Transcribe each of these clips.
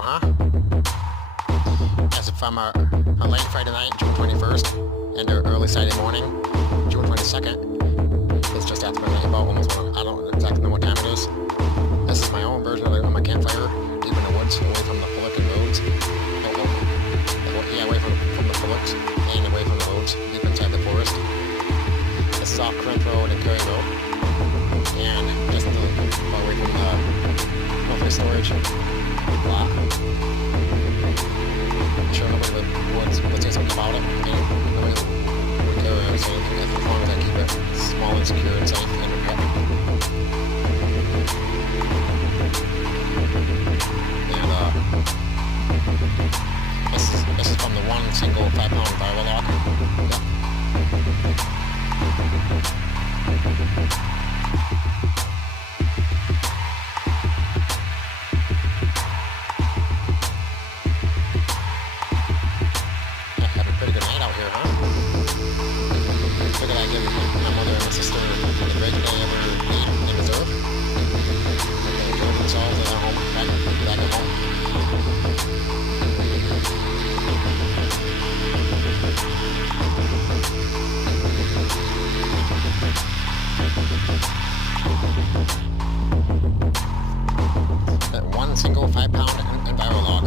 out, huh? As from a late Friday night, June 21st, and early Saturday morning, June 22nd. It's just after midnight, about almost, I don't exactly know what time it is. This is my own version of my campfire, deep in the woods, away from the public and roads. Yeah, away from the publics and away from the roads, deep inside the forest. This is off Corinth Road and Kerry Road, and just a little far away from the monthly storage lot. I'm sure nobody would say something about it. Nobody would care or say anything as long as I keep it small and secure and safe and protected. And this is from the one single 5-pound Enviro Log. Have a pretty good night out here, huh? Figured I'd give my mother and my sister the great day ever they deserve. They enjoy themselves at home, back at home. That one single 5-pound Enviro Log.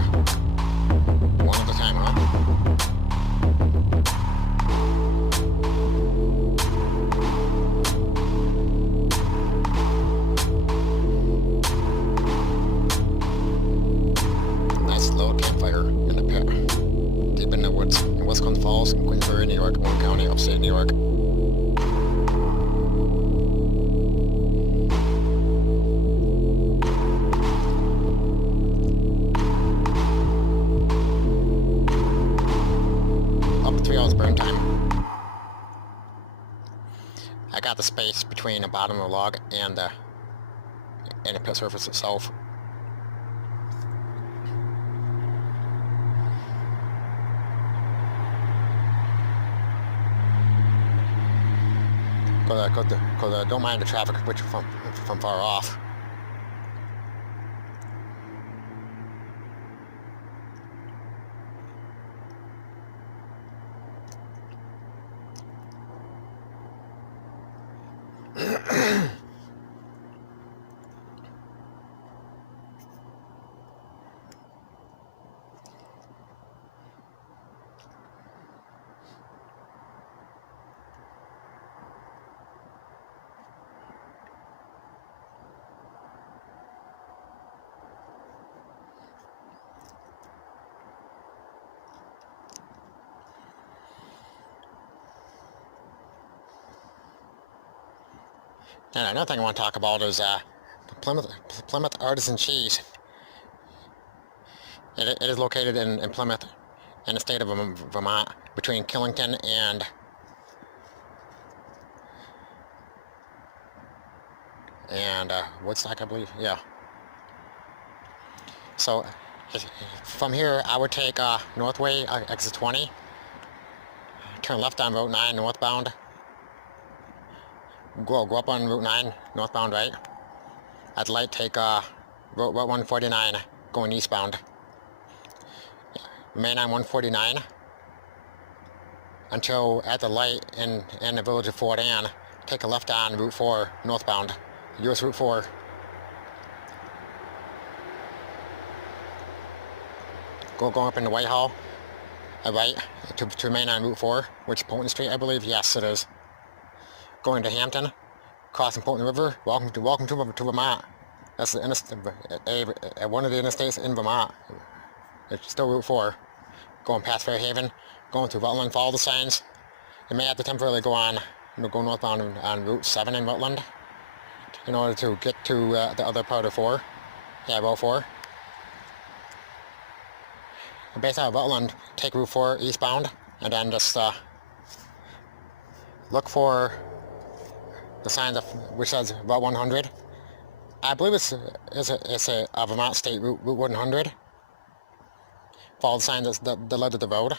One at a time, huh? Nice little campfire in the pit, deep in the woods in West Glens Falls, in Queensbury, New York, Warren County, upstate New York. Up to 3 hours burn time. I got the space between the bottom of the log and the pit surface itself. Because I don't mind the traffic which from far off. And another thing I want to talk about is Plymouth Artisan Cheese. It is located in Plymouth, in the state of Vermont, between Killington and Woodstock, I believe. Yeah. So from here, I would take Northway, exit 20, turn left on Route 9 northbound. Go up on Route 9, northbound, right? At the light, take Route 149, going eastbound. Remain on 149 until at the light in the village of Fort Ann. Take a left on Route 4, northbound, US Route 4. Going up into Whitehall, right, to remain on Route 4, which is Poulton Street, I believe. Yes, it is. Going to Hampton, crossing Poulton River. Welcome to Vermont. That's one of the interstates in Vermont. It's still Route 4. Going past Fairhaven, going through Rutland, follow the signs. You may have to temporarily go northbound on Route 7 in Rutland in order to get to the other part of 4. Yeah, Route 4. Based out of Rutland, take Route 4 eastbound, and then just look for the sign which says Route 100. I believe it's a Vermont State Route 100. Follow the sign that led to the road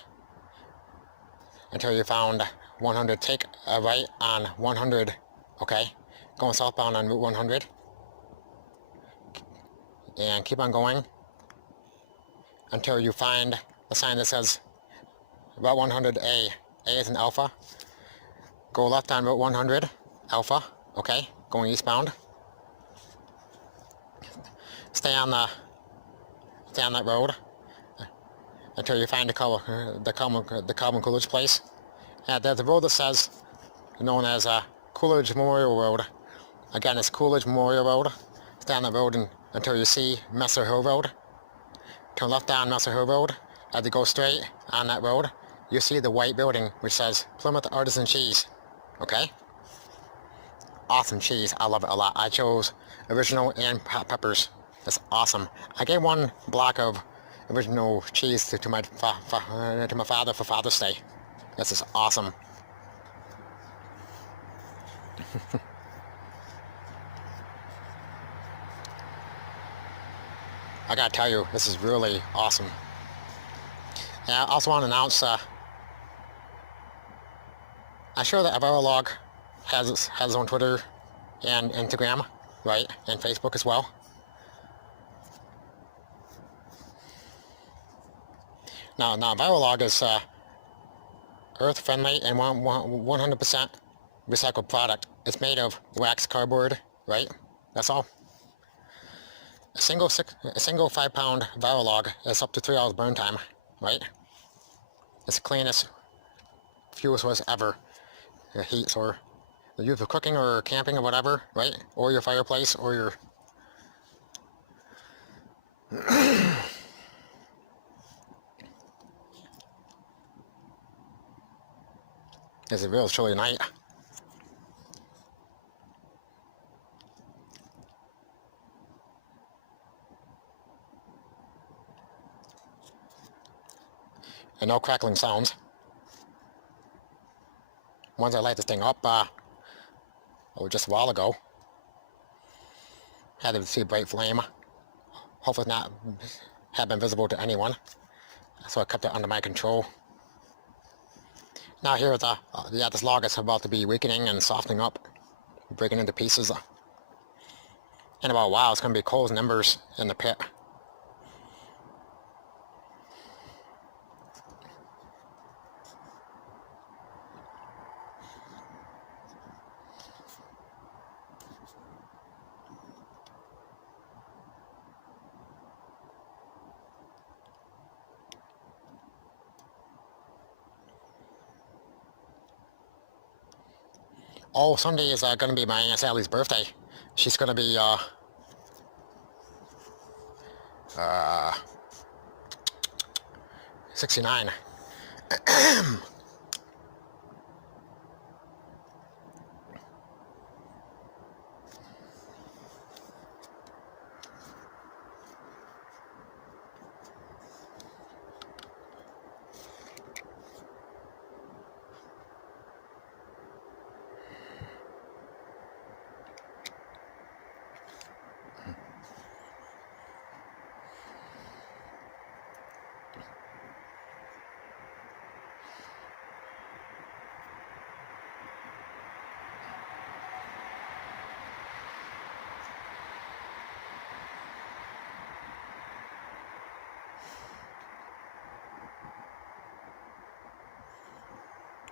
until you found 100. Take a right on 100, okay? Going southbound on Route 100. And keep on going until you find a sign that says Route 100A. A is an alpha. Go left on Route 100, alpha, okay, going eastbound. Stay on that road until you find the Calvin Coolidge place. There's a road that says, known as Coolidge Memorial Road. Again, it's Coolidge Memorial Road. Stay on that road until you see Messer Hill Road. Turn left down Messer Hill Road. As you go straight on that road, you see the white building which says Plymouth Artisan Cheese. Okay? Awesome cheese. I love it a lot. I chose original and hot peppers. It's awesome. I gave one block of original cheese to my father for Father's Day. This is awesome. I gotta tell you, this is really awesome. And I also want to announce, I'm sure that Enviro Log has its own Twitter and Instagram, right, and Facebook as well. Now Enviro Log is earth-friendly and 100% recycled product. It's made of wax cardboard, right? That's all. A single 5-pound Enviro Log is up to 3 hours burn time, right? It's the cleanest fuel source ever. The heat or the use for cooking or camping or whatever, right? Or your fireplace or your it's a real chilly night. And no crackling sounds. Once I light this thing up, just a while ago, had to see a bright flame. Hopefully not have been visible to anyone. So I kept it under my control. Now here, this log is about to be weakening and softening up, breaking into pieces. In about a while, it's going to be coals and embers in the pit. Oh, Sunday is going to be my Aunt Sally's birthday. She's going to be 69.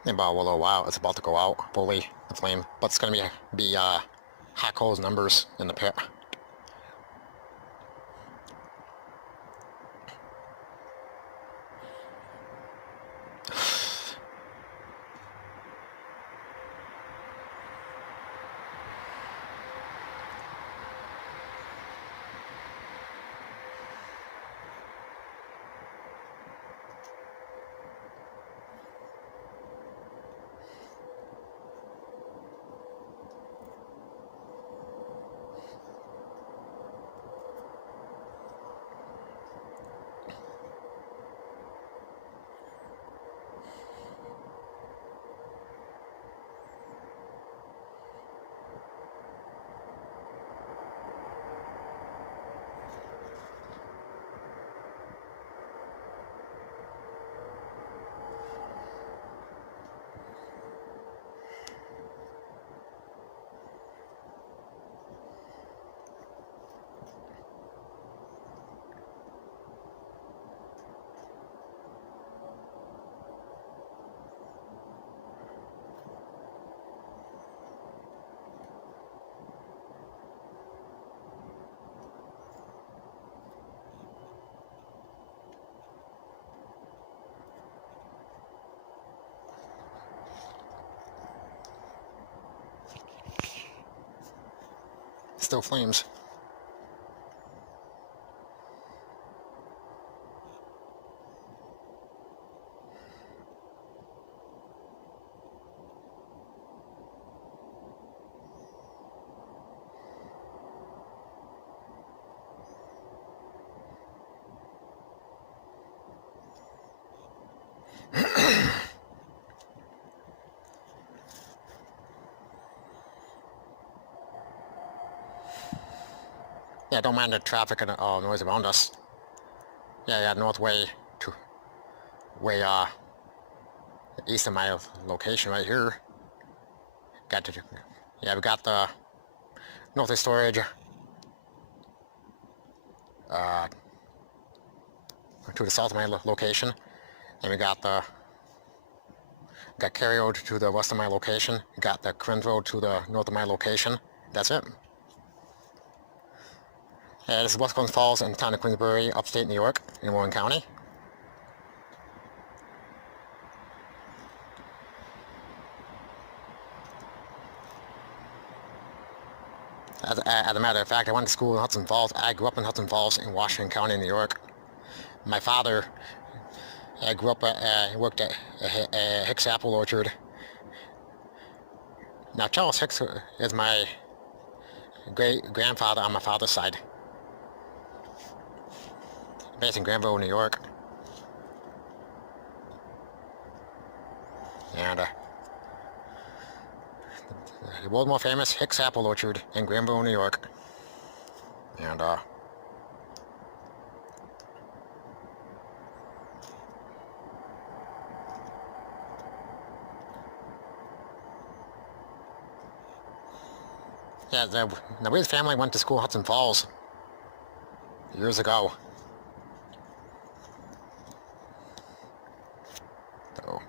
In about a little while, it's about to go out fully, the flame, but it's going to be hot coals and embers in the pit. still flames. Yeah, don't mind the traffic and noise around us. Yeah, north way to way east of my location right here. We got the northeast storage to the south of my location, and we got Cary Road to the west of my location. We got the Queens Road to the north of my location. That's it. This is West Glens Falls in the town of Queensbury, upstate New York, in Warren County. As a matter of fact, I went to school in Hudson Falls. I grew up in Hudson Falls in Washington County, New York. My father grew up, worked at a Hicks apple orchard. Now, Charles Hicks is my great-grandfather on my father's side, based in Granville, New York. And the world more famous Hicks apple orchard in Granville, New York. And yeah, the Reed's family went to school in Hudson Falls years ago. So,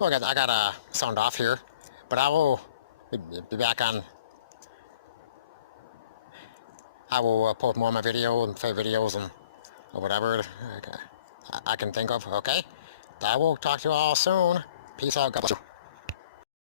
well, I got sound off here, but I will be back on. I will post more of my videos and favorite videos and or whatever I can think of. Okay, I will talk to you all soon. Peace out. God bless you.